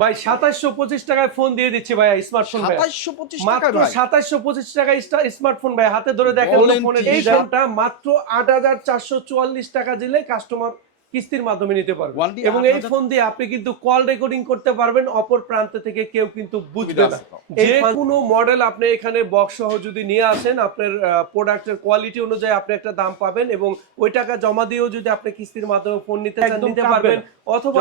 ভাই সাতাশশো পঁচিশ টাকায় ফোন দিয়ে দিচ্ছি ভাই স্মার্টফোন ভাই সাতাইশশো পঁচিশ টাকা মাত্র সাতাশশো পঁচিশ টাকায় স্মার্টফোন ভাই হাতে ধরে দেখেন? এই ফোনটা মাত্র আট হাজার চারশো চুয়াল্লিশ টাকা দিলে কাস্টমার কিস্তির মাধ্যমে নিতে পারবে। Only এবং এই ফোন দিয়ে আপনি কিন্তু কল রেকর্ডিং করতে পারবেন অপর প্রান্ত থেকে কেউ কিন্তু বুঝবে না। যে কোনো মডেল আপনি এখানে বক্স সহ যদি নিয়ে আসেন আপনার প্রোডাক্টের কোয়ালিটি অনুযায়ী আপনি একটা দাম পাবেন এবং ওই টাকা জমা দিয়েও যদি আপনি কিস্তির মাধ্যমে ফোন নিতে চান নিতে পারবেন। অথবা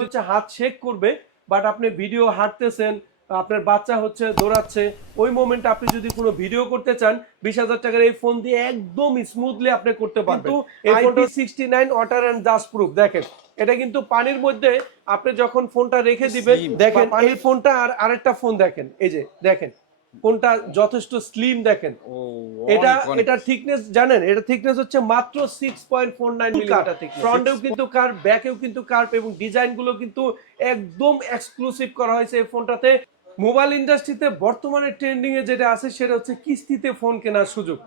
হচ্ছে হাত শেক করবে বাট আপনি ভিডিও হাঁটতেছেন আপনার বাচ্চা হচ্ছে দৌড়াচ্ছে ওই মোমেন্টে আপনি যদি কোনো ভিডিও করতে চান বিশ হাজার টাকার এই ফোন দিয়ে একদম স্মুথলি আপনি করতে পারবেন। কিন্তু এই ফোনটা sixty nine water and dust proof দেখেন এটা কিন্তু পানির মধ্যে আপনি যখন ফোনটা রেখে দিবেন দেখেন পানির- এই ফোনটা আর আরেকটা ফোন দেখেন এই যে দেখেন ফোনটা যথেষ্ট স্লিম দেখেন। এটা। এটা থিকনেস জানেন এটা থিকনেস হচ্ছে মাত্র 6.49 মিলিমিটার ফ্রন্টেও কিন্তু কার্ভ ব্যাকেও কিন্তু কার্ভ এবং ডিজাইনগুলো কিন্তু একদম এক্সক্লুসিভ করা হয়েছে এই ফোনটাতে মোবাইল ইন্ডাস্ট্রিতে বর্তমানে ট্রেন্ডিং এ যেটা আছে সেটা হচ্ছে কিস্তিতে ফোন কেনার সুযোগ।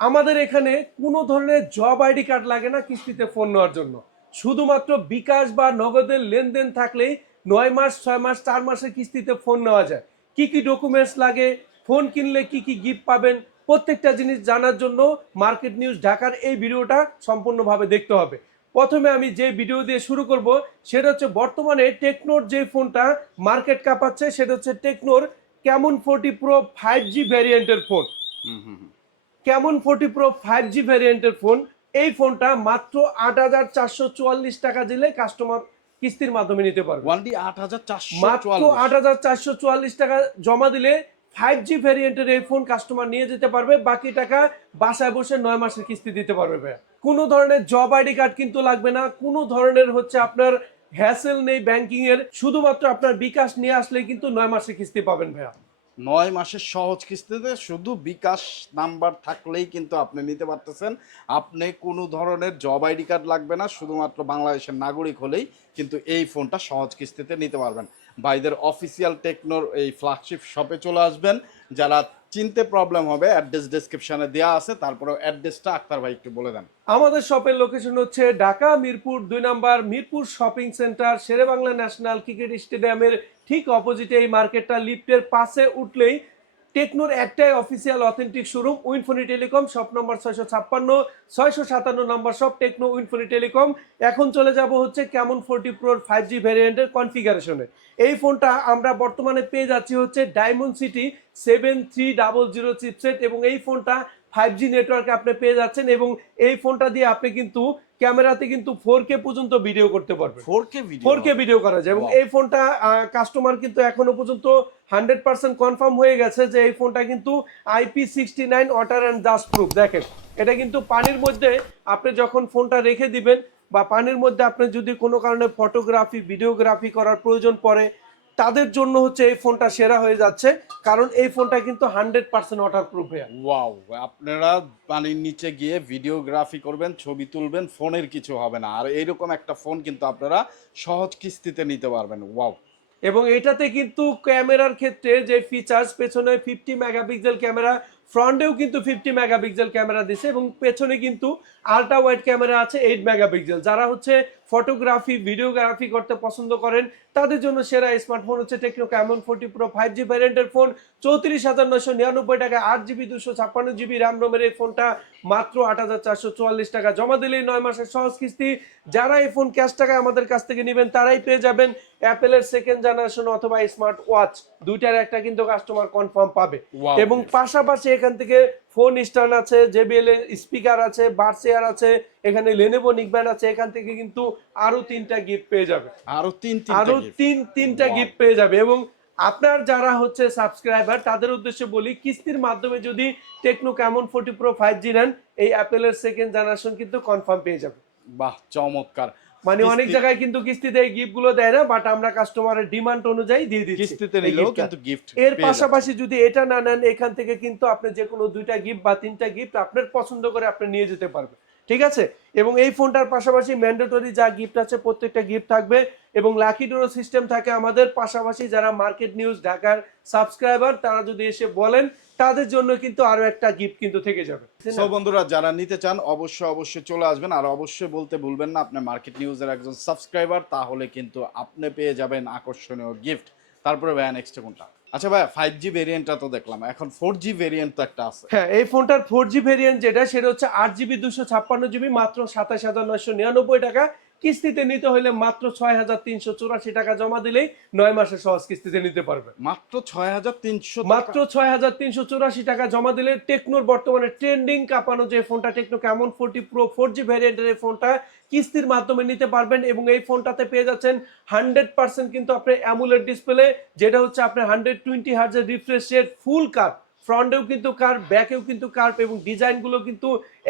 আমাদের এখানে কোনো ধরনের জব আইডি কার্ড লাগে না কিস্তিতে ফোন নেওয়ার জন্য। শুধুমাত্র বিকাশ বা নগদের লেনদেন থাকলেই নয় মাস ছয় মাস চার মাসের কিস্তিতে ফোন নেওয়া যায়। কি কি ডকুমেন্টস লাগে? ফোন কিনলে কি কি গিফট পাবেন প্রত্যেকটা জিনিস জানার জন্য মার্কেট নিউজ ঢাকার এই ভিডিওটা সম্পূর্ণভাবে দেখতে হবে। প্রথমে আমি যে ভিডিও দিয়ে শুরু করব সেটা হচ্ছে বর্তমানে টেকনোর যে ফোনটা মার্কেট কাঁপাচ্ছে সেটা হচ্ছে টেকনোর Camon forty pro five G ভ্যারিয়েন্টের phone. Camon forty pro five G ভ্যারিয়েন্টের phone এই ফোনটা মাত্র আট হাজার চারশো চুয়াল্লিশ টাকা দিলে কাস্টমার কিস্তির মাধ্যমে নিতে পারবে। Only 8,444 মাত্র আট হাজার চারশো চুয়াল্লিশ টাকা জমা দিলে ফাইভ জি ভ্যারিয়েন্টের এই ফোন কাস্টমার নিয়ে যেতে পারবে, বাকি টাকা বাসায় বসে নয় মাসের কিস্তি দিতে পারবে কোনো ধরনের জব আইডি কার্ড কিন্তু লাগবে না, কোনো ধরনের হচ্ছে আপনার হ্যাসেল নেই ব্যাংকিং এর, শুধুমাত্র আপনার বিকাশ নিয়ে আসলে কিন্তু নয় মাসের কিস্তি পাবেন ভাইয়া। নয় মাসের সহজ কিস্তিতে শুধু বিকাশ নাম্বার থাকলেই কিন্তু আপনি নিতে পারতেছেন। আপনি কোনো ধরনের জব আইডি কার্ড লাগবে না, শুধুমাত্র বাংলাদেশের নাগরিক হলেই কিন্তু এই ফোনটা সহজ কিস্তিতে নিতে পারবেন। ভাইদের অফিসিয়াল টেকনোর এই ফ্ল্যাগশিপ শপে চলে আসবেন। যারা চিনতে প্রবলেম হবে অ্যাড্রেস ডেসক্রিপশনে দেওয়া আছে তারপরে অ্যাড্রেসটা আক্তার ভাই একটু বলে দেন। আমাদের শপের লোকেশন হচ্ছে ঢাকা, মিরপুর দুই number, Mirpur shopping centre Sher-e-Bangla national cricket স্টেডিয়ামের ঠিক অপোজিটে এই মার্কেটটা লিফটের পাশে উঠলেই টেকনোর একটাই official authentic showroom Winphony telecom shop number ছয়শো ছাপ্পান্ন, ছয়শো সাতান্ন number shop Tecno Winphony telecom এখন চলে যাব হচ্ছে কেমন ফোরটি প্রোর ফাইভ জি ভ্যারিয়েন্টের কনফিগারেশনে এই ফোনটা আমরা বর্তমানে পেয়ে যাচ্ছি হচ্ছে Dimensity seven three double zero chipset এবং এই ফোনটা ফাইভ জি নেটওয়ার্কে আপনি পেয়ে যাচ্ছেন এবং এই ফোনটা দিয়ে আপনি কিন্তু ক্যামেরাতে কিন্তু ফোর কে পর্যন্ত ভিডিও করতে পারবে। Four K video four K video করা যায়। এবং এই ফোনটা কাস্টমার কিন্তু এখনও পর্যন্ত হান্ড্রেড পার্সেন্ট কনফার্ম হয়ে গেছে যে এই ফোনটা কিন্তু IP sixty nine water and dust proof দেখেন এটা কিন্তু পানির মধ্যে আপনি যখন ফোনটা রেখে দিবেন বা পানির মধ্যে আপনি যদি কোনো কারণে ফটোগ্রাফি ভিডিওগ্রাফি করার প্রয়োজন পড়ে তাদের জন্য হচ্ছে এই ফোনটা সেরা হয়ে যাচ্ছে কারণ এই ফোনটা কিন্তু হান্ড্রেড পার্সেন্ট ওয়াটার প্রুফ হয়ে ওয়াও আপনারা পানির নিচে গিয়ে ভিডিওগ্রাফি করবেন ছবি তুলবেন ফোনের কিছু হবে না। আর এইরকম একটা ফোন কিন্তু আপনারা সহজ কিস্তিতে নিতে পারবেন। ওয়াও। এবং এটাতে কিন্তু ক্যামেরার ক্ষেত্রে যে ফিচার্স পেছনে ফিফটি মেগাপিক্সেল ক্যামেরা ফ্রন্টেও কিন্তু ফিফটি মেগাপিক্সেল ক্যামেরা দিছে এবং পেছনে কিন্তু আলট্রা ওয়াইড ক্যামেরা আছে এইট মেগাপিক্সেল যারা হচ্ছে ফটোগ্রাফি ভিডিওগ্রাফি করতে পছন্দ করেন। তাদের জন্য সেরা স্মার্টফোন হচ্ছে Tecno Camon forty pro five G ভ্যারিয়েন্টের phone চৌত্রিশ হাজার নশো নিরানব্বই টাকা আট জিবি দুশো ছাপ্পান্ন জিবি র্যাম রোমের এই ফোনটা মাত্র আট হাজার চারশো চুয়াল্লিশ টাকা জমা দিলেই নয় মাসের সহজ কিস্তি। যারা এই ফোন ক্যাশ টাকায় আমাদের কাছ থেকে নেবেন তারাই পেয়ে যাবেন অ্যাপেলের সেকেন্ড জেনারেশন অথবা স্মার্ট ওয়াচ দুইটার একটা কিন্তু কাস্টমার কনফার্ম পাবে। এবং পাশাপাশি এখান থেকে ফোন স্ট্যান্ড আছে জেবিএল এর স্পিকার আছে বার্সেয়ার আছে এখানে লেনেভো নিকব্যান্ড আছে এখান থেকে কিন্তু আরও তিনটা গিফট পেয়ে যাবে। আরও তিন আরও তিন তিন তিনটা গিফট পেয়ে যাবে এবং আপনার যারা হচ্ছে সাবস্ক্রাইবার তাদের উদ্দেশ্যে বলি কিস্তির মাধ্যমে যদি Tecno Camon forty pro five G নেন এই অ্যাপেলের সেকেন্ড জেনারেশন কিন্তু কনফার্ম পেয়ে যাবে। বাহ চমৎকার। মানে অনেক জায়গায় কিন্তু কিস্তিতে এই গিফটগুলো দেয় না বাট আমরা কাস্টমারের ডিমান্ড অনুযায়ী দিয়ে দিচ্ছি। কিস্তিতে নিলেও কিন্তু গিফট এর পাশাপাশি যদি এটা না নেন এখান থেকে কিন্তু আপনি যে কোনো দুইটা গিফট বা তিনটা গিফট আপনার পছন্দ করে আপনি নিয়ে যেতে পারবেন। ঠিক আছে? এবং এই ফোনটার পাশাপাশি ম্যান্ডেটরি যা গিফট আছে, প্রত্যেকটা গিফট থাকবে এবং লাকি ডোরো সিস্টেম থাকে আমাদের। পাশাপাশি যারা মার্কেট নিউজ ঢাকার সাবস্ক্রাইবার তারা যদি এসে বলেন, তাদের জন্য কিন্তু আরও একটা গিফট কিন্তু থেকে যাবে। সো বন্ধুরা, যারা নিতে চান, অবশ্যই অবশ্যই চলে আসবেন। আর অবশ্যই বলতে ভুলবেন না আপনি মার্কেট নিউজের একজন সাবস্ক্রাইবার তাহলে কিন্তু আপনি পেয়ে যাবেন আকর্ষণীয় গিফট তারপরে ভাইয়া নেক্সট কোনটা? আচ্ছা ভাই ফাইভ জি ভেরিয়েন্টটা তো দেখলাম। এখন ফোর জি ভেরিয়েন্ট তো একটা আছে। হ্যাঁ এই ফোনটার ফোর জি ভেরিয়েন্ট যেটা, সেটা হচ্ছে আট জিবি দুশো ছাপ্পান্ন জিবি মাত্র সাতাশ হাজার নয়শো নিরানব্বই টাকা। কিস্তিতে নিতে হলে মাত্র ছয় হাজার তিনশো চুরাশি টাকা জমা দিলেই নয় মাসে সহজ কিস্তিতে নিতে পারবে মাত্র ছয় হাজার তিনশো মাত্র ছয় হাজার তিনশো চুরাশি টাকা জমা দিলে টেকনোর বর্তমানে ট্রেন্ডিং কাঁপানো যে ফোনটা Tecno Camon forty pro four G ভ্যারিয়েন্টের এই ফোনটা কিস্তির মাধ্যমে নিতে পারবেন এবং এই ফোনটাতে পেয়ে যাচ্ছেন হান্ড্রেড পার্সেন্ট কিন্তু আপনি অ্যামুলেট ডিসপ্লে যেটা হচ্ছে আপনার হান্ড্রেড টোয়েন্টি হার্জের রিফ্রেশ রেট ফুল কাপ ফ্রন্টেও কিন্তু কার ব্যাকেও কিন্তু কার্প এবং ডিজাইনগুলো কিন্তু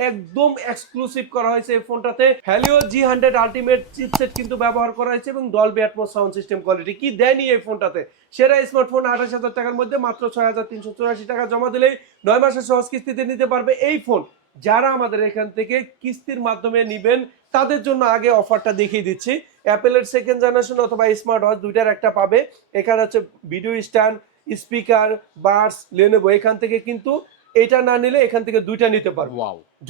একদম এক্সক্লুসিভ করা হয়েছে এই ফোনটাতে। Helio G hundred ultimate chipset কিন্তু ব্যবহার করা হয়েছে এবং Dolby Atmos sound system quality কি দেয়নি এই ফোনটাতে? সেরা স্মার্টফোন আঠাশ হাজার টাকার মধ্যে মাত্র ছয় হাজার তিনশো চুরাশি টাকা জমা দিলেই নয় মাসের সহজ কিস্তিতে নিতে পারবে এই ফোন। যারা আমাদের এখান থেকে কিস্তির মাধ্যমে নিবেন, তাদের জন্য আগে অফারটা দেখিয়ে দিচ্ছি। অ্যাপেলের সেকেন্ড জেনারেশন অথবা স্মার্ট ওয়াচ দুইটার একটা পাবে। এখানে হচ্ছে ভিডিও স্ট্যান্ড স্পিকার বার্স লেনেবো এখান থেকে কিন্তু এটা না নিলে এখান থেকে দুইটা নিতে পারব।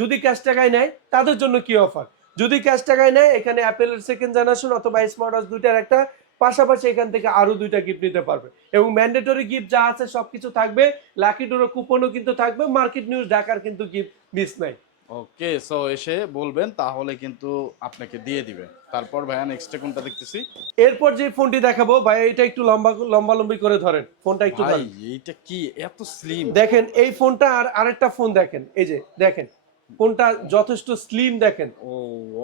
যদি ক্যাশ টাকায় নেয় তাদের জন্য কি অফার যদি ক্যাশ টাকায় নেয় এখানে অ্যাপেলের সেকেন্ড জেনারেশন অথবা স্মার্ট ওয়াচ দুইটার একটা পাশাপাশি এখান থেকে আরও দুইটা গিফট নিতে পারবে। এবং ম্যান্ডেটরি গিফট যা আছে সবকিছু থাকবে। লাকি ডোরো কুপনও কিন্তু থাকবে। মার্কেট নিউজ ঢাকার কিন্তু গিফট মিস নাই। ওকে সো এসে বলবেন তাহলে কিন্তু আপনাকে দিয়ে দিবে। তারপর ভাইয়া নেক্সট কোনটা দেখতেছি? এরপর যে ফোনটি দেখাবো ভাই এটা একটু লম্বা লম্বা লম্বি করে ধরেন। ফোনটা একটু ভাই এইটা কি এত স্লিম দেখেন এই ফোনটা আর আরেকটা ফোন দেখেন। এই যে দেখেন ফোনটা যথেষ্ট স্লিম দেখেন। ও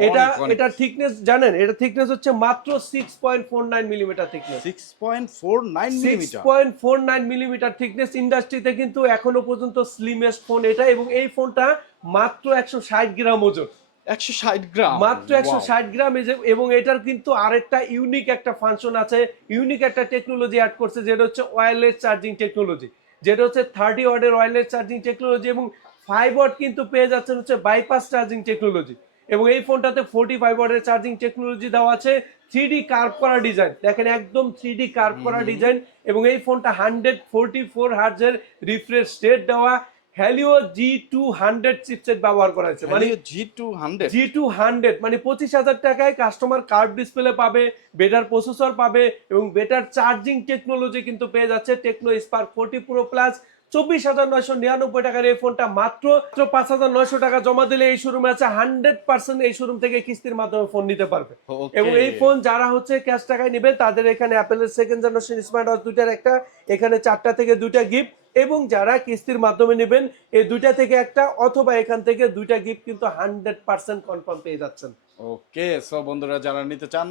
এটা এটা থিকনেস জানেন এটা থিকনেস হচ্ছে মাত্র six point four nine millimetre thickness six point four nine six millimetre point four nine millimetre thickness ইন্ডাস্ট্রিতে কিন্তু এখনও পর্যন্ত স্লিমেস্ট ফোন এটা এবং এই ফোনটা মাত্র একশো ষাট গ্রাম ওজন। একশো ষাট গ্রাম? মাত্র একশো ষাট গ্রাম এবং এটার কিন্তু আরেকটা ইউনিক একটা ফাংশন আছে। ইউনিক একটা টেকনোলজি অ্যাড করছে যেটা হচ্ছে ওয়্যারলেস চার্জিং টেকনোলজি যেটা হচ্ছে থার্টি ওয়ার্ডের ওয়্যারলেস চার্জিং টেকনোলজি এবং ফাইভ ওয়াট কিন্তু পেয়ে যাচ্ছেন হচ্ছে বাইপাস চার্জিং টেকনোলজি এবং এই ফোনটাতে ফোর্টি ফাইভ ওয়ার্ডের চার্জিং টেকনোলজি দেওয়া আছে। থ্রি ডি কার্ভ করা ডিজাইন দেখেন একদম থ্রি ডি কার্ভ করা ডিজাইন এবং এই ফোনটা হান্ড্রেড ফোর্টি ফোর হার্জের রিফ্রেশ রেট দেওয়া। Helio G two hundred chipset ব্যবহার করা হয়েছে মানে G two hundred G two hundred মানে পঁচিশ হাজার টাকায় কাস্টমার কার্ড ডিসপ্লে পাবে বেটার প্রসেসর পাবে এবং বেটার চার্জিং টেকনোলজি কিন্তু পেয়ে যাচ্ছে Tecno Spark forty pro plus চব্বিশ হাজার নয়শো নিরানব্বই টাকার এই ফোনটা মাত্র পাঁচ হাজার নয়শো টাকা জমা দিলে এই শোরুমে আছে হান্ড্রেড পার্সেন্ট এই শোরুম থেকে কিস্তির মাধ্যমে ফোন নিতে পারবে। এবং এই ফোন যারা হচ্ছে ক্যাশ টাকায় নেবে তাদের এখানে অ্যাপেলের সেকেন্ড জেনারেশন স্মার্ট ওয়াচ দুইটার একটা এখানে চারটা থেকে দুইটা গিফট এবং যারা কিস্তির মাধ্যমে নেবেন, এই দুইটা থেকে একটা অথবা এখান থেকে দুইটা গিফট কিন্তু হান্ড্রেড পার্সেন্ট কনফার্ম পেয়ে যাচ্ছেন। ওকে সো বন্ধুরা, যারা নিতে চান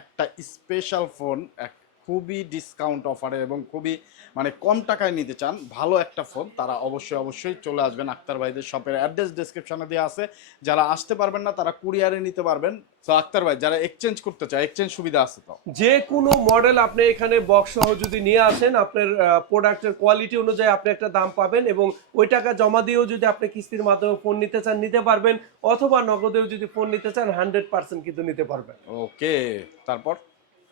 একটা স্পেশাল ফোন খুবই ডিসকাউন্ট অফারে এবং খুবই মানে কম টাকায় নিতে চান ভালো একটা ফোন তারা অবশ্যই অবশ্যই চলে আসবেন আক্তার ভাইদের শপের অ্যাড্রেস ডিসক্রিপশনে দেওয়া আছে। যারা আসতে পারবেন না তারা কুরিয়ারে নিতে পারবেন। তো আক্তার ভাই যারা এক্সচেঞ্জ করতে চায় এক্সচেঞ্জ সুবিধা আছে তো? যে কোনো মডেল আপনি এখানে বক্স সহ যদি নিয়ে আসেন আপনার প্রোডাক্টের কোয়ালিটি অনুযায়ী আপনি একটা দাম পাবেন এবং ওই টাকা জমা দিয়েও যদি আপনি কিস্তির মাধ্যমে ফোন নিতে চান নিতে পারবেন অথবা নগদেও যদি ফোন নিতে চান হান্ড্রেড পার্সেন্ট কিন্তু নিতে পারবেন। ওকে তারপর?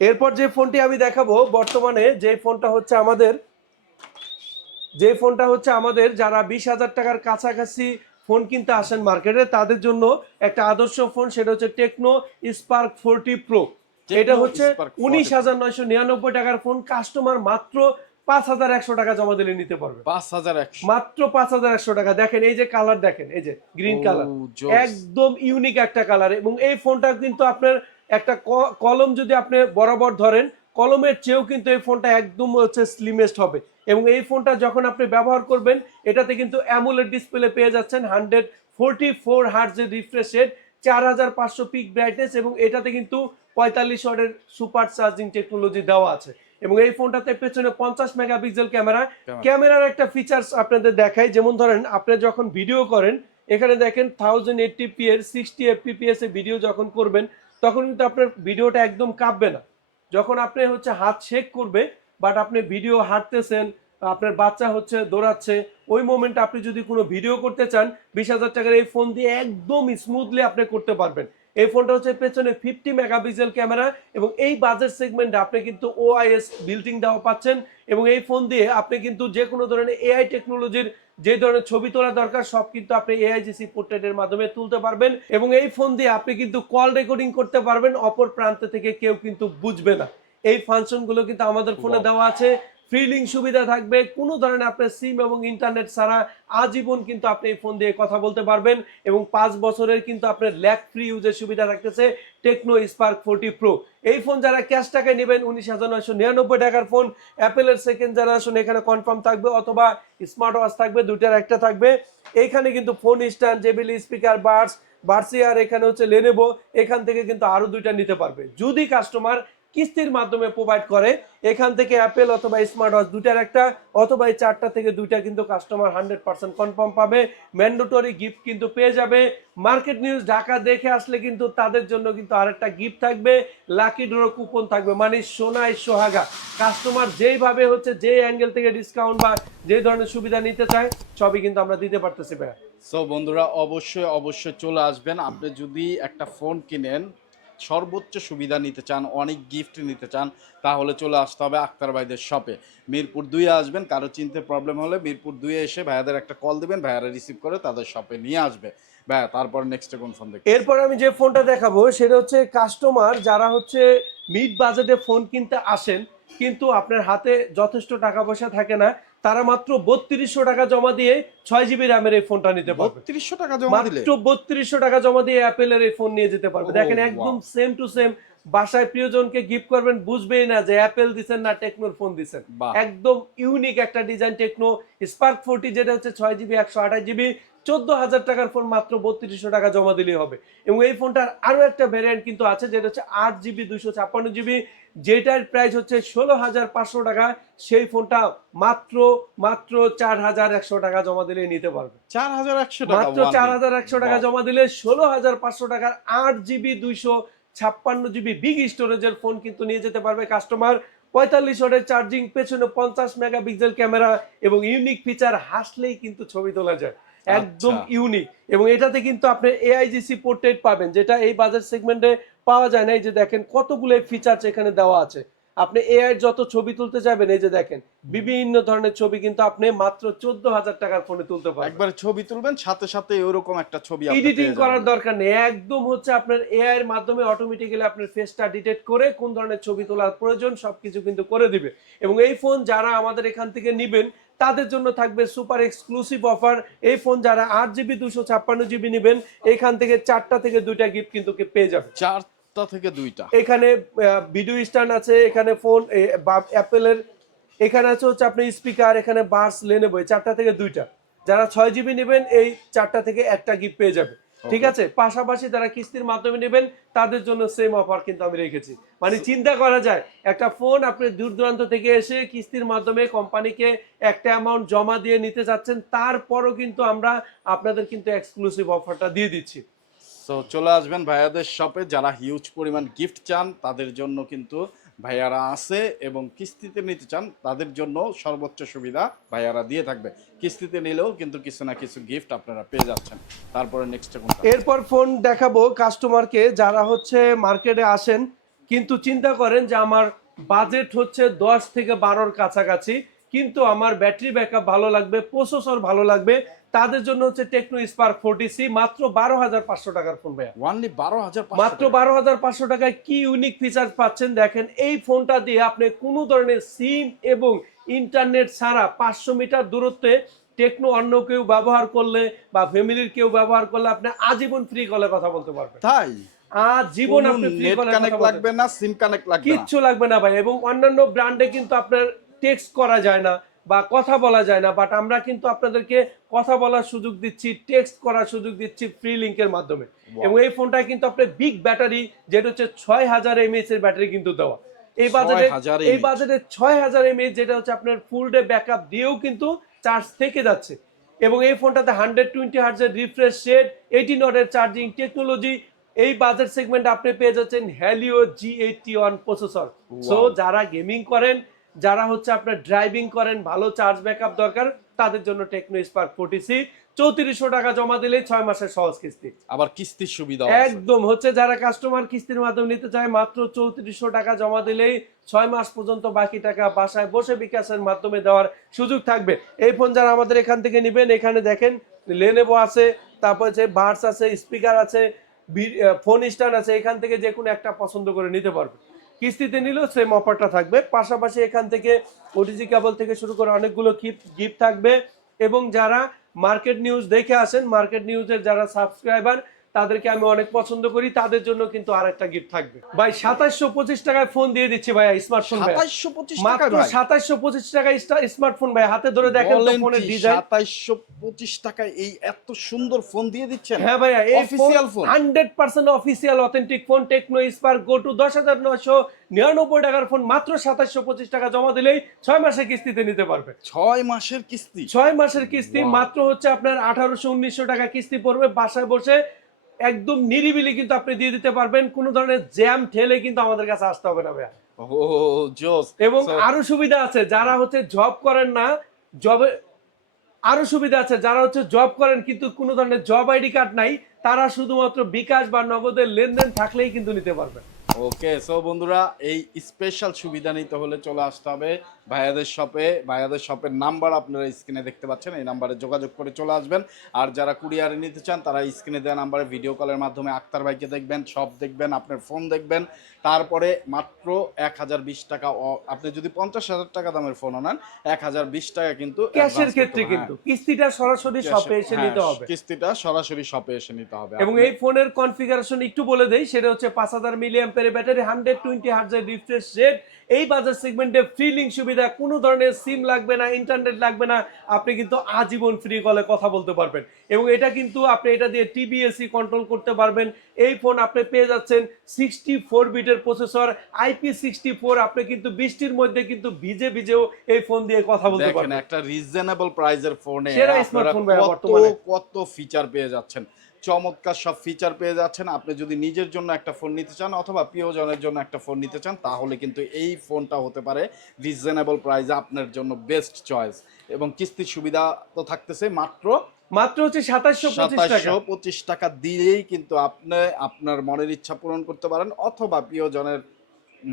এরপর যে ফোনটি আমি দেখাবো বর্তমানে যে ফোনটা হচ্ছে আমাদের যে ফোনটা হচ্ছে আমাদের যারা বিশ হাজার টাকার কাছাকাছি ফোন কিনতে আসেন মার্কেটে তাদের জন্য একটা আদর্শ ফোন সেটা হচ্ছে টেকনো স্পার্ক ফোরটি প্রো। এটা হচ্ছে উনিশ হাজার নয়শো নিরানব্বই টাকার ফোন কাস্টমার মাত্র পাঁচ হাজার একশো টাকা জমা দিলে নিতে পারবে। পাঁচ হাজার একশো। মাত্র পাঁচ হাজার একশো টাকা। দেখেন এই যে কালার দেখেন এই যে গ্রিন কালার। একদম ইউনিক একটা কালার। এবং এই ফোনটা কিন্তু আপনার একটা কলম যদি আপনি বরাবর ধরেন কলমের চেয়েও কিন্তু এই ফোনটা একদম হচ্ছে স্লিমেস্ট হবে। এবং এই ফোনটা যখন আপনি ব্যবহার করবেন এটাতে কিন্তু অ্যামুলেট ডিসপ্লে পেয়ে যাচ্ছেন হান্ড্রেড ফোরটি ফোর হার্জের রিফ্রেশ রেট চার হাজার পাঁচশো পিক ব্রাইটনেস এবং এটাতে কিন্তু পঁয়তাল্লিশ ওয়াটের সুপার চার্জিং টেকনোলজি দেওয়া আছে। এবং এই ফোনটাতে পেছনে পঞ্চাশ মেগাপিক্সেল ক্যামেরা। ক্যামেরার একটা ফিচার্স আপনাদের দেখায় যেমন ধরেন আপনি যখন ভিডিও করেন এখানে দেখেন থাউজেন্ড এইটটি পি এর সিক্সটি এফপিপিএস এ ভিডিও যখন করবেন তখন কিন্তু আপনার ভিডিওটা একদম কাঁপবে না। যখন আপনি হচ্ছে হাত শেক করবে বাট আপনি ভিডিও হাঁটতেছেন, আপনার বাচ্চা হচ্ছে দৌড়াচ্ছে, ওই মোমেন্টে আপনি যদি কোনো ভিডিও করতে চান, বিশ হাজার টাকার এই ফোন দিয়ে একদম স্মুথলি আপনি করতে পারবেন। এই ফোনটা হচ্ছে পেছনে ফিফটি মেগাপিক্সেল ক্যামেরা এবং এই বাজেট সেগমেন্টে আপনি কিন্তু ওআইএস বিল্টিং দেওয়া পাচ্ছেন এবং এই ফোন দিয়ে আপনি কিন্তু যে কোনো ধরনের এআই টেকনোলজির যে ধরনের ছবি তোলা দরকার সব কিন্তু আপনি এআইজিসি পোর্ট্রেটের মাধ্যমে তুলতে পারবেন এবং এই ফোন দিয়ে আপনি কিন্তু কল রেকর্ডিং করতে পারবেন অপর প্রান্ত থেকে কেউ কিন্তু বুঝবে না। এই ফাংশনগুলো কিন্তু আমাদের ফোনে দেওয়া আছে। ফ্রি লিঙ্ক সুবিধা থাকবে। কোনো ধরনের আপনার সিম এবং ইন্টারনেট ছাড়া আজীবন কিন্তু আপনি এই ফোন দিয়ে কথা বলতে পারবেন এবং পাঁচ বছরের কিন্তু আপনার ল্যাক ফ্রি ইউজের সুবিধা রাখতেছে টেকনো স্পার্ক ফোরটি প্রো। এই ফোন যারা ক্যাশ টাকায় নেবেন, উনিশ হাজার নয়শো নিরানব্বই টাকার ফোন। অ্যাপেলের সেকেন্ড জেনারেশন এখানে কনফার্ম থাকবে অথবা স্মার্ট ওয়াচ থাকবে, দুইটার একটা থাকবে। এইখানে কিন্তু ফোন স্ট্যান্ড জেবিল স্পিকার, বার্স, বার্সিয়ার, এখানে হচ্ছে লেনেবো এখান থেকে কিন্তু আরও দুইটা নিতে পারবে। যদি কাস্টমার কিস্তির মাধ্যমে প্রোভাইড করে। এখান থেকে অ্যাপেল অথবা স্মার্ট ওয়াচ দুইটার একটা, অথবা এই চারটা থেকে দুইটা কিন্তু কাস্টমার হান্ড্রেড পার্সেন্ট কনফার্ম পাবে। ম্যান্ডেটরি গিফট কিন্তু পেয়ে যাবে। মার্কেট নিউজ ঢাকা দেখে আসলে কিন্তু তাদের জন্য কিন্তু আরেকটা গিফট থাকবে। লাকি ড্র কুপন থাকবে মানে সোনায় সোহাগা। কাস্টমার যেইভাবে হচ্ছে যে অ্যাঙ্গেল থেকে ডিসকাউন্ট বা যে ধরনের সুবিধা নিতে চায়, সবই কিন্তু আমরা দিতে পারতেছি ভাইয়া। সো বন্ধুরা, অবশ্যই অবশ্যই চলে আসবেন। আপনি যদি একটা ফোন কিনেন সর্বোচ্চ সুবিধা নিতে চান, অনেক গিফট নিতে চান, তাহলে চলে আসতে হবে আক্তার ভাইদের শপে মিরপুর দুইয়ে আসবেন, কারও চিনতে প্রবলেম হলে মিরপুর দুইয়ে এসে ভাইয়াদের একটা কল দিবেন, ভাইয়ারা রিসিভ করে তাদের শপে নিয়ে আসবে। ভাইয়া, তারপর নেক্সট কোন ফোন দেখবেন এরপর আমি যে ফোনটা দেখাবো, সেটা হচ্ছে কাস্টমার যারা হচ্ছে মিড বাজেটে ফোন কিনতে আসেন, কিন্তু আপনার হাতে যথেষ্ট টাকা পয়সা থাকে না তারা মাত্র বত্রিশশো টাকা জমা দিয়ে ছয় জিবি র্যামের এই ফোনটা নিতে পারবে। বত্রিশশো টাকা জমা দিলে? মাত্র বত্রিশশো টাকা জমা দিয়ে অ্যাপেলের এই ফোন নিয়ে যেতে পারবে। দেখেন একদম সেম টু সেম বাসায় প্রিয়জনকে গিফট করবেন বুঝবেই না যে অ্যাপেল দিছেন না টেকনোর ফোন বাহ। একদম ইউনিক একটা ডিজাইন টেকনো স্পার্ক ফোরটি যেটা হচ্ছে ছয় জিবি একশো আঠাশ জিবি চোদ্দ হাজার টাকার ফোন মাত্র বত্রিশশো টাকা জমা দিলেই হবে। এবং এই ফোনটার আরও একটা ভ্যারিয়েন্ট কিন্তু আছে যেটা হচ্ছে আট জিবি দুশো ছাপ্পান্ন জিবি যেটার প্রাইস হচ্ছে ষোলো হাজার পাঁচশো টাকা। সেই ফোনটা মাত্র মাত্র চার হাজার একশো টাকা জমা দিলে নিতে পারবে। চার হাজার একশো মাত্র চার হাজার একশো টাকা জমা দিলে ষোলো হাজার পাঁচশো টাকার আট জিবি দুইশো ছাপ্পান্ন জিবি বিগ স্টোরেজের ফোন কিন্তু নিয়ে যেতে পারবে কাস্টমার পঁয়তাল্লিশ ওয়াটের চার্জিং পেছনে পঞ্চাশ মেগা মেগাপিক্সেল ক্যামেরা এবং ইউনিক ফিচার হাসলেই কিন্তু ছবি তোলা যায়। একদম আচ্ছা। ইউনিক এবং এটাতে কিন্তু আপনি এআইজিসি পোর্ট্রেট পাবেন যেটা এই বাজার সেগমেন্টে পাওয়া যায় না এই যে দেখেন কতগুলো ফিচার এখানে দেওয়া আছে। আপনি এআই যত ছবি তুলতে চাইবেন এই যে দেখেন বিভিন্ন ধরনের ছবি কিন্তু আপনি মাত্র চোদ্দ হাজার টাকার ফোনে তুলতে পারবেন। একবারে ছবি তুলবেন সাথে সাথে ওরকম একটা ছবি এডিটিং করার দরকার নেই। একদম হচ্ছে আপনার এআই এর মাধ্যমে অটোমেটিক্যালি আপনার ফেসটা ডিটেক্ট করে কোন ধরনের ছবি তোলার প্রয়োজন সবকিছু কিন্তু করে দিবে। এবং এই ফোন যারা আমাদের এখান থেকে নিবেন তাদের জন্য থাকবে সুপার এক্সক্লুসিভ অফার এই ফোন যারা আট জিবি দুশো ছাপ্পান্ন জিবি নেবেন এখান থেকে চারটা থেকে দুইটা গিফট কিন্তু পেয়ে যাবে। চারটা থেকে দুইটা। এখানে ভিডিও স্ট্যান্ড আছে এখানে ফোন অ্যাপেলের এখানে আছে হচ্ছে আপনি স্পিকার এখানে বার্স লেনে বই চারটা থেকে দুইটা। যারা ছয় জিবি নেবেন এই চারটা থেকে একটা গিফট পেয়ে যাবে। ঠিক আছে? পাশাপাশি যারা কিস্তির মাধ্যমে নেবেন তাদের জন্য সেম অফার কিন্তু আমি রেখেছি। মানে চিন্তা করা যায় একটা ফোন আপনি দূর দূরান্ত থেকে এসে কিস্তির মাধ্যমে কোম্পানিকে একটা অ্যামাউন্ট জমা দিয়ে নিতে চাচ্ছেন তারপরও কিন্তু আমরা আপনাদের কিন্তু এক্সক্লুসিভ অফারটা দিয়ে দিচ্ছি। সো চলে আসবেন ভাইয়াদের শপে যারা হিউজ পরিমাণ গিফট চান, তাদের জন্য কিন্তু ভাইয়ারা আছে এবং কিস্তিতে নিতে চান, তাদের জন্য সর্বোচ্চ সুবিধা ভাইয়ারা দিয়ে থাকবে। কিস্তিতে নিলেও কিন্তু কিছু না কিছু গিফট আপনারা পেয়ে যাচ্ছেন। তারপরে নেক্সট এরপর ফোন দেখাবো কাস্টমারকে যারা হচ্ছে মার্কেটে আসেন। কিন্তু চিন্তা করেন যে আমার বাজেট হচ্ছে দশ থেকে বারোর কাছাকাছি। কিন্তু আমার ব্যাটারি ব্যাকআপ ভালো লাগবে প্রসেসর ভালো লাগবে। তাদের জন্য হচ্ছে টেকনো স্পার্ক ফোর্টি সি মাত্র বারো হাজার পাঁচশো টাকার ফোন ভাইয়া। ওয়ানলি বারো হাজার মাত্র বারো হাজার পাঁচশো টাকায় কি ইউনিক ফিচার পাচ্ছেন দেখেন এই ফোনটা দিয়ে আপনি কোনো ধরনের সিম এবং ইন্টারনেট ছাড়া পাঁচশো মিটার দূরত্বে টেকনো অন্য কেউ ব্যবহার করলে বা ফ্যামিলির কেউ ব্যবহার করলে আপনি আজীবন ফ্রি কলে কথা বলতে পারবেন। তাই? আজীবন আপনি ফ্রি কলে কানেক্ট লাগবে না সিম কানেক্ট লাগবে কিচ্ছু লাগবে না ভাই এবং অন্যান্য ব্র্যান্ডে কিন্তু আপনার টেক্সট করা যায় না। বা কথা বলা যায় না বাট আমরা কিন্তু আপনাদেরকে কথা বলার সুযোগ দিচ্ছি টেক্সট করার সুযোগ দিচ্ছি ফ্রি লিংকের মাধ্যমে। এবং এই ফোনটা কিন্তু আপনার বিগ ব্যাটারি যেটা হচ্ছে ছয় হাজার এমএএচ এর ব্যাটারি কিন্তু দেওয়া। এই বাজেটে এই বাজেটে ছয় হাজার এমএএচ যেটা হচ্ছে আপনার ফুল ডে ব্যাকআপ দিয়েও কিন্তু চার্জ থেকে যাচ্ছে। এবং এই ফোনটাতে হান্ড্রেড টোয়েন্টি হার্জের রিফ্রেশ শেড এইটি নটের চার্জিং টেকনোলজি এই বাজেট সেগমেন্ট আপনি পেয়ে যাচ্ছেন Helio G eighty one processor so যারা গেমিং করেন যারা হচ্ছে আপনার ড্রাইভিং করেন ভালো চার্জ ব্যাকআপ দরকার তাদের জন্য টেকনো স্পার্ক ফোর্টি সি চৌত্রিশশো টাকা জমা দিলেই ছয় মাসের সহজ কিস্তি। আবার কিস্তির সুবিধা একদম হচ্ছে যারা কাস্টমার কিস্তির মাধ্যমে নিতে চায় মাত্র চৌত্রিশশো টাকা জমা দিলেই ছয় মাস পর্যন্ত বাকি টাকা বাসায় বসে বিকাশের মাধ্যমে দেওয়ার সুযোগ থাকবে। এই ফোন যারা আমাদের এখান থেকে নেবেন এখানে দেখেন লেনেভো আছে তারপর হচ্ছে বার্স আছে স্পিকার আছে ফোন স্ট্যান্ড আছে এখান থেকে যে কোনো একটা পছন্দ করে নিতে পারবে কিস্তিতে নিলেও সেম অফারটা থাকবে। পাশাপাশি এখান থেকে ওটিজি কেবল থেকে শুরু করে অনেকগুলো গিফট থাকবে। এবং যারা মার্কেট নিউজ দেখে আসেন মার্কেট নিউজের যারা সাবস্ক্রাইবার তাদেরকে আমি অনেক পছন্দ করি তাদের জন্য কিন্তু আরেকটা গিফট থাকবে। ভাই সাতাশশো পঁচিশ টাকায় ফোন দিয়ে দিচ্ছি ভাই স্মার্টফোন ভাই সাতাইশশো পঁচিশ টাকা মাত্র সাতাশশো পঁচিশ টাকায় স্মার্টফোন ভাই হাতে ধরে দেখেন তো ফোনের ডিজাইন সাতাইশশো পঁচিশ টাকায় এই এত সুন্দর ফোন দিয়ে দিচ্ছেন? হ্যাঁ ভাইয়া এই Official phone? Hundred percent official authentic phone Tecno Spark go two দশ হাজার নশো নিরানব্বই টাকার ফোন মাত্র সাতাশশো পঁচিশ টাকা জমা দিলেই ছয় মাসে কিস্তিতে নিতে পারবে। ছয় মাসের কিস্তি? ছয় মাসের কিস্তি মাত্র হচ্ছে আপনার আঠারোশো উনিশশো টাকা কিস্তি পড়বে। বাসায় বসে একদম নিরিবিলি কিন্তু আপনি দিয়ে দিতে পারবেন। কোনো ধরনের জ্যাম ঠেলে কিন্তু আমাদের কাছে আসতে হবে না ভাইয়া। এবং আরও সুবিধা আছে যারা হচ্ছে জব করেন না জবে আরও সুবিধা আছে যারা হচ্ছে জব করেন কিন্তু কোনো ধরনের জব আইডি কার্ড নাই তারা শুধুমাত্র বিকাশ বা নগদের লেনদেন থাকলেই কিন্তু নিতে পারবেন। ওকে সো বন্ধুরা এই স্পেশাল সুবিধা নিতে হলে চলে আসতে হবে ভাইয়াদের শপে ভাইয়াদের শপের নাম্বার আপনারা স্ক্রিনে দেখতে পাচ্ছেন এই নাম্বারে যোগাযোগ করে চলে আসবেন। আর যারা কুরিয়ারে নিতে চান তারা স্ক্রিনে দেওয়া নাম্বারে ভিডিও কলের মাধ্যমে আক্তার ভাইকে দেখবেন শপ দেখবেন আপনার ফোন দেখবেন। তারপরে মাত্র এক হাজার বিশ টাকা আপনি যদি পঞ্চাশ হাজার টাকা দামের ফোন নেন এক হাজার বিশ টাকা কিন্তু ক্যাশের ক্ষেত্রে কিন্তু। কিস্তিটা সরাসরি হ্যাঁ, শপে এসে হ্যাঁ, নিতে হবে। কিস্তিটা সরাসরি শপে এসে নিতে হবে। এবং এই ফোনের কনফিগারেশন একটু বলে দেই সেটা হচ্ছে পাঁচ হাজার মিলি অ্যাম্পের ব্যাটারি হান্ড্রেড টোয়েন্টি হার্জের রিফ্রেশ রেট এই বাজার সেগমেন্টে ফ্রি লিঙ্ক সুবিধা কোনো ধরনের সিম লাগবে না ইন্টারনেট লাগবে না আপনি কিন্তু আজীবন ফ্রি কলে কথা বলতে পারবেন। এবং এটা কিন্তু আপনি এটা দিয়ে টিবিএসি কন্ট্রোল করতে পারবেন। এই ফোন আপনি পেয়ে যাচ্ছেন সিক্সটি ফোর বিটের প্রসেসর আইপি সিক্সটি ফোর আপনি কিন্তু বৃষ্টির মধ্যে কিন্তু ভিজে ভিজেও এই ফোন দিয়ে কথা বলতে পারবেন। একটা রিজনেবল প্রাইজের ফোনে সেরা কত। কত ফিচার পেয়ে যাচ্ছেন। চমৎকার সব ফিচার পেয়ে যাচ্ছেন। আপনি যদি নিজের জন্য একটা ফোন নিতে চান অথবা প্রিয়জনের জন্য একটা ফোন নিতে চান তাহলে কিন্তু এই ফোনটা হতে পারে রিজনেবল প্রাইসে আপনার জন্য বেস্ট চয়েস এবং কিস্তির সুবিধা তো থাকতেছে মাত্র মাত্র হচ্ছে সাতাশশো সাতাশশো পঁচিশ টাকা দিয়েই কিন্তু আপনি আপনার মনের ইচ্ছা পূরণ করতে পারেন অথবা প্রিয়জনের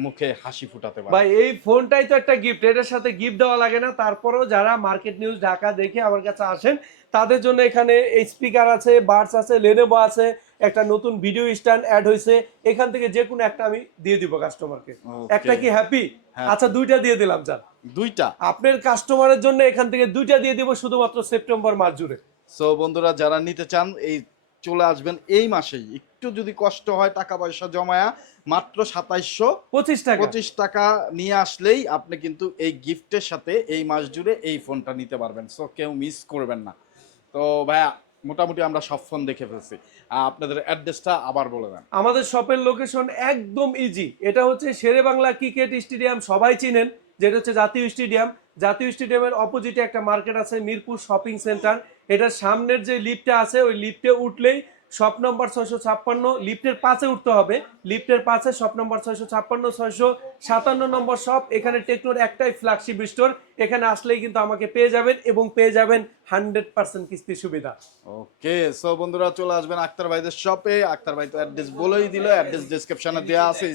মুখে হাসি ফুটাতে ভাই এই ফোনটাই তো একটা গিফট এটার সাথে গিফট দেওয়া লাগে না। তারপরেও যারা মার্কেট নিউজ ঢাকা দেখে আমার কাছে আসেন তাদের জন্য এখানে স্পিকার আছে বার্ডস আছে লেনেভো আছে একটা নতুন ভিডিও স্ট্যান্ড অ্যাড হয়েছে। এখান থেকে যে কোনো একটা আমি দিয়ে দিব কাস্টমারকে একটা কি হ্যাপি হ্যাঁ। আচ্ছা দুইটা দিয়ে দিলাম স্যার দুইটা? আপনার কাস্টমারের জন্য এখান থেকে দুইটা দিয়ে দিব শুধুমাত্র সেপ্টেম্বর মাস জুড়ে। সো বন্ধুরা যারা নিতে চান এই চলে আসবেন এই মাসেই। একটু যদি কষ্ট হয় টাকা পয়সা জমায়া মাত্র সাতাইশশো পঁচিশ টাকা। পঁচিশ টাকা নিয়ে আসলেই আপনি কিন্তু এই গিফটের সাথে এই মাস জুড়ে এই ফোনটা নিতে পারবেন। সো কেউ মিস করবেন না। তো ভাইয়া মোটামুটি আমরা সব ফোন দেখে ফেলছি। আপনাদের অ্যাড্রেসটা আবার বলে দেন। আমাদের শপের লোকেশন একদম ইজি এটা হচ্ছে শেরে বাংলা ক্রিকেট স্টেডিয়াম সবাই চিনেন। যেটা হচ্ছে জাতীয় স্টেডিয়াম জাতীয় স্টেডিয়ামের অপোজিটে একটা মার্কেট আছে মিরপুর শপিং সেন্টার এটার সামনের যে লিফটটা আছে ওই লিফটে উঠলেই শপ নম্বর ছয়শো ছাপ্পান্ন, লিফটের পাশে উঠতে হবে। লিফ্টের পাশে শপ নম্বর ছয়শো ছাপ্পান্ন, ছয়শো সাতান্ন নম্বর শপ। এখানে টেকনোর একটাই ফ্ল্যাগশিপ স্টোর এখানে আসলেই কিন্তু আমাকে পেয়ে যাবেন এবং পেয়ে যাবেন সো বন্ধুরা চলে আসবেন আক্তার ভাইদের আক্তার ভাই বলেই দিল দেওয়া আছে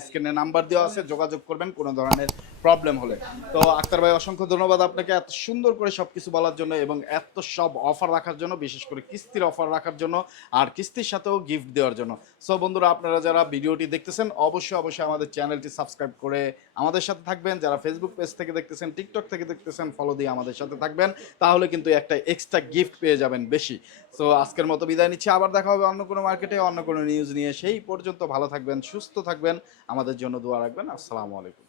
নাম্বার দেওয়া আছে, যোগাযোগ করবেন, কোনো ধরনের প্রবলেম হলে। তো আক্তার ভাই, অসংখ্য ধন্যবাদ আপনাকে এত সুন্দর করে সবকিছু বলার জন্য এবং এত সব অফার রাখার জন্য, বিশেষ করে কিস্তির অফার রাখার জন্য আর কিস্তির সাথেও গিফট দেওয়ার জন্য। সো বন্ধুরা, আপনারা যারা ভিডিওটি দেখতেছেন, অবশ্যই অবশ্যই আমাদের চ্যানেলটি সাবস্ক্রাইব করে আমাদের সাথে থাকবেন। যারা ফেসবুক পেজ থেকে দেখতেছেন টিকটক থেকে দেখতেছেন ফলো দিয়ে আমাদের সাথে থাকবেন। তাহলে কিন্তু একটা এক্সট্রা গিফট পেয়ে যাবেন বেশি। সো আজকের মতো বিদায় নিচ্ছি। আবার দেখা হবে অন্য কোনো মার্কেটে অন্য কোনো নিউজ নিয়ে। সেই পর্যন্ত ভালো থাকবেন, সুস্থ থাকবেন। আমাদের জন্য দোয়া রাখবেন। আসসালামু আলাইকুম।